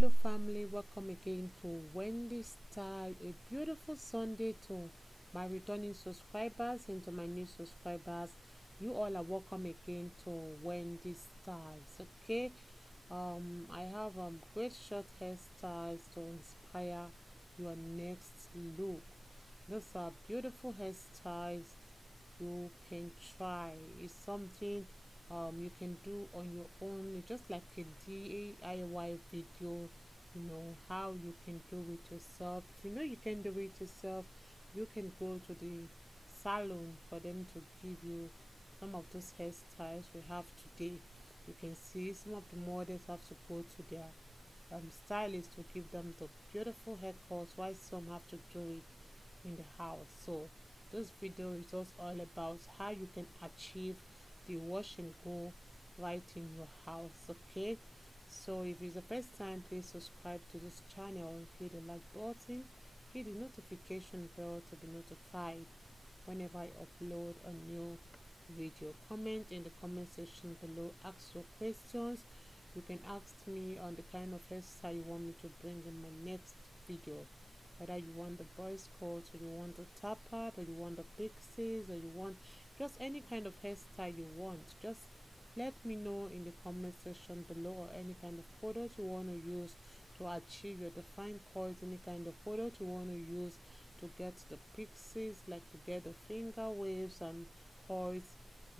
Hello family, welcome again to Wendy Style. A beautiful Sunday to my returning subscribers and to my new subscribers. You all are welcome again to Wendy Styles. Okay, I have great short hairstyles to inspire your next look. Those are beautiful hairstyles you can try. It's something you can do on your own. It's just like a DIY video, how you can do it yourself. If you know you can do it yourself, you can go to the salon for them to give you some of those hairstyles we have today. You can see some of the models have to go to their stylist to give them the beautiful haircuts, while some have to do it in the house. So this video is just all about how you can achieve the wash and go right in your house. Okay, so if it's the first time, please subscribe to this channel, hit the like button, hit the notification bell to be notified whenever I upload a new video. Comment in the comment section below, ask your questions. You can ask me on the kind of hairstyle you want me to bring in my next video, whether you want the boys cut, or you want the tapped, or you want the pixies, or you want just any kind of hairstyle you want. Just let me know in the comment section below, or any kind of product you want to use to achieve your defined curls, any kind of product you want to use to get the pixies, like to get the finger waves and curls.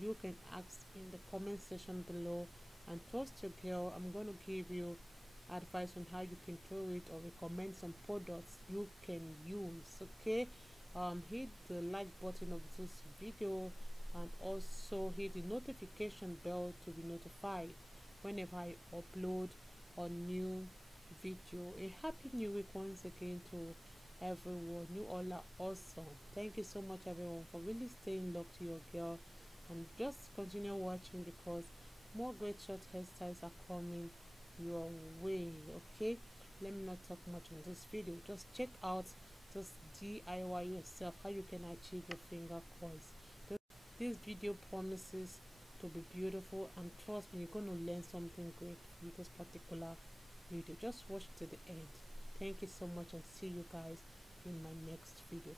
You can ask in the comment section below, and trust your girl, I'm going to give you advice on how you can do it, or recommend some products you can use. Okay, hit the like button of this video, and also hit the notification bell to be notified whenever I upload a new video. A happy new week once again to everyone. You all are awesome. Thank you so much everyone for really staying locked to your girl, and just continue watching because more great short hairstyles are coming your way. Okay, let me not talk much on this video. Just check out, just DIY yourself how you can achieve your finger curls. This video promises to be beautiful, and trust me, you're going to learn something great with this particular video. Just watch to the end. Thank you so much, and see you guys in my next video.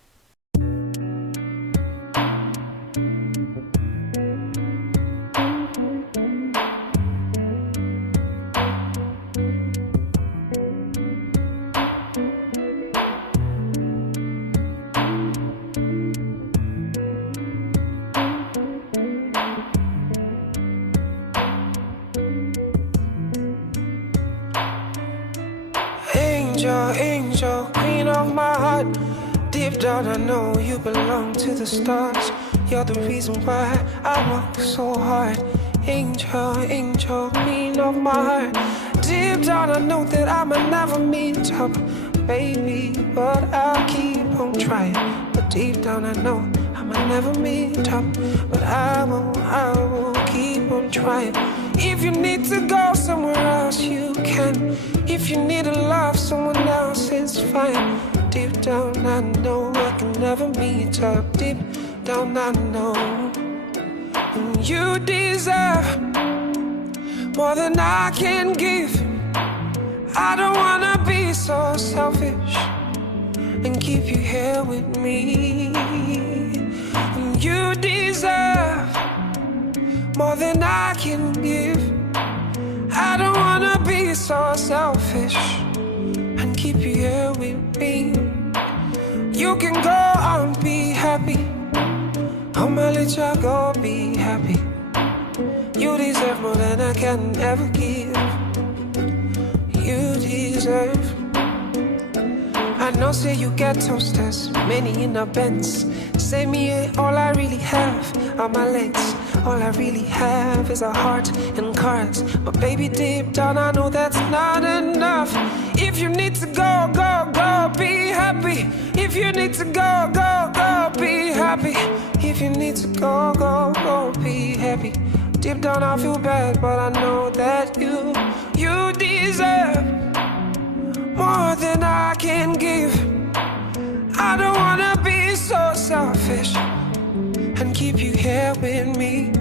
Angel, queen of my heart. Deep down I know you belong to the stars. You're the reason why I work so hard. Angel, queen of my heart. Deep down I know that I might never meet up, baby, but I'll keep on trying. But deep down I know I might never meet up, but I will keep on trying. If you need to go somewhere else, you can. If you need to love someone else, it's fine. Deep down I know I can never meet up. Deep down I know. And you deserve more than I can give. I don't wanna be so selfish and keep you here with me. And you deserve more than I can give. I don't wanna be so selfish and keep you here with me. You can go and be happy. I'ma let you go be happy. You deserve more than I can ever give. You deserve. I know, say you get toasters, many in a Benz. Say me, all I really have are my legs. All I really have is a heart and cards. But baby, deep down I know that's not enough. If you need to go, be happy. If you need to go, be happy. If you need to go, be happy. Deep down I feel bad, but I know that you deserve more than I can give. I don't wanna be so selfish and keep you here with me.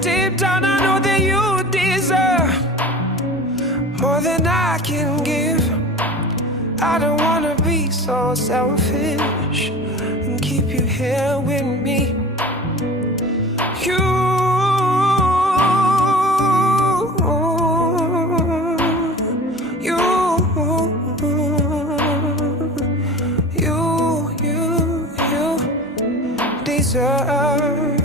Deep down I know that you deserve more more than I can give. I don't wanna be so selfish and keep you here with me. You, deserve.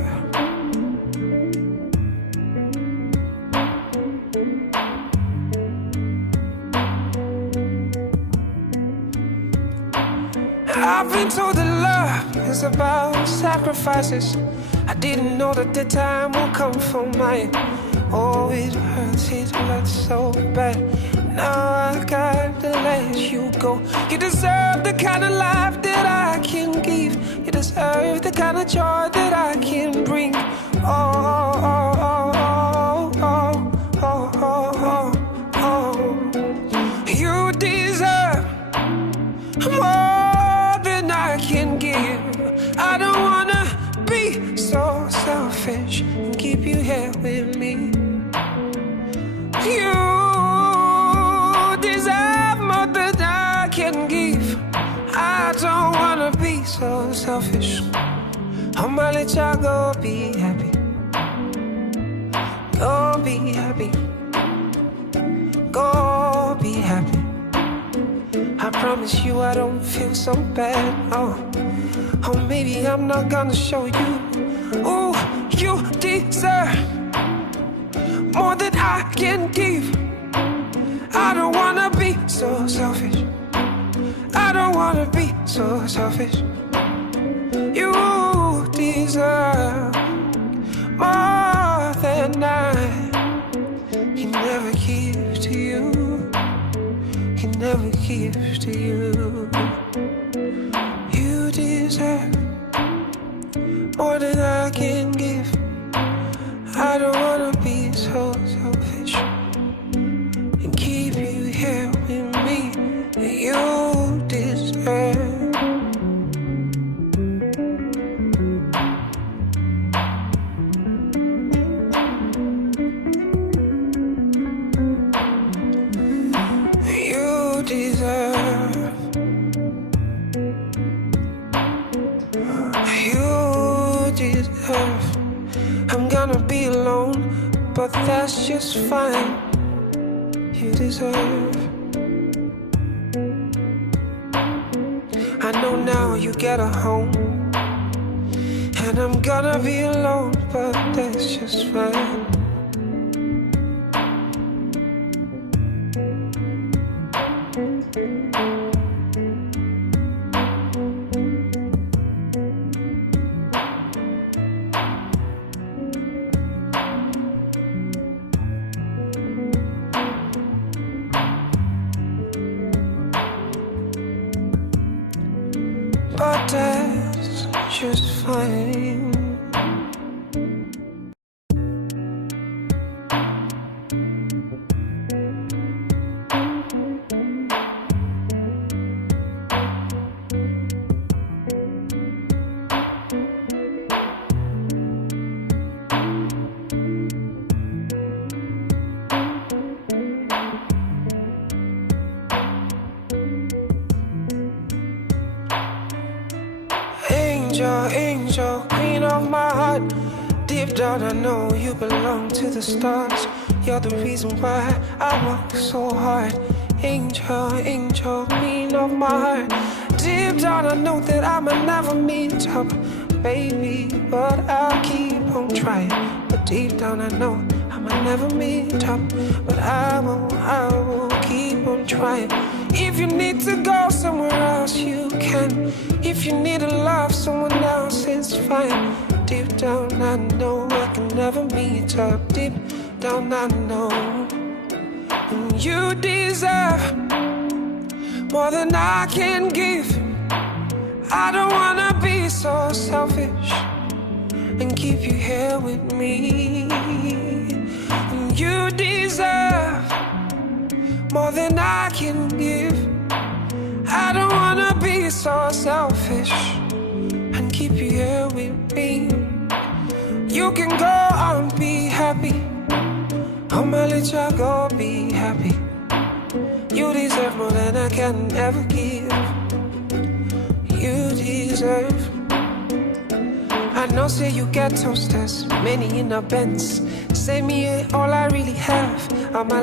I've been told that love is about sacrifices. I didn't know that the time will come for mine. Oh, it hurts so bad. Now I gotta let you go. You deserve the kind of life that I can give. You deserve the kind of joy that I can bring. You deserve more than I can give. I don't wanna be so selfish and keep you here with me. You deserve more than I can give. I don't wanna be so selfish. I'ma let y'all go be happy. Go be happy. Go be happy. I promise you I don't feel so bad. Oh, maybe I'm not gonna show you. Oh, you deserve more than I can give. I don't wanna be so selfish. I don't wanna be so selfish. You deserve more than I can never give to you. Can never give to you. You deserve more than I can give. I don't wanna be so selfish and keep you here with me. You deserve. You deserve. You deserve. I'm gonna be alone, but that's just fine. You deserve. I know now you get a home, and I'm gonna be alone, but that's just fine. But that's just fine. Angel, angel, queen of my heart. Deep down I know you belong to the stars. You're the reason why I work so hard. Angel, angel, queen of my heart. Deep down I know that I might never meet up, baby, but I'll keep on trying. But deep down I know I might never meet up, but I will keep on trying. If you need to go somewhere else, you can. If you need to love someone else, it's fine. Deep down I know I can never meet up. Deep down I know. And you deserve more than I can give. I don't wanna be so selfish and keep you here with me. And you deserve more than I can give. I don't wanna be so selfish and keep you here with me. You can go and be happy. I'ma let you go be happy. You deserve more than I can ever give. You deserve. I know, say you get toasters, many in a Benz. Say me all I really have are my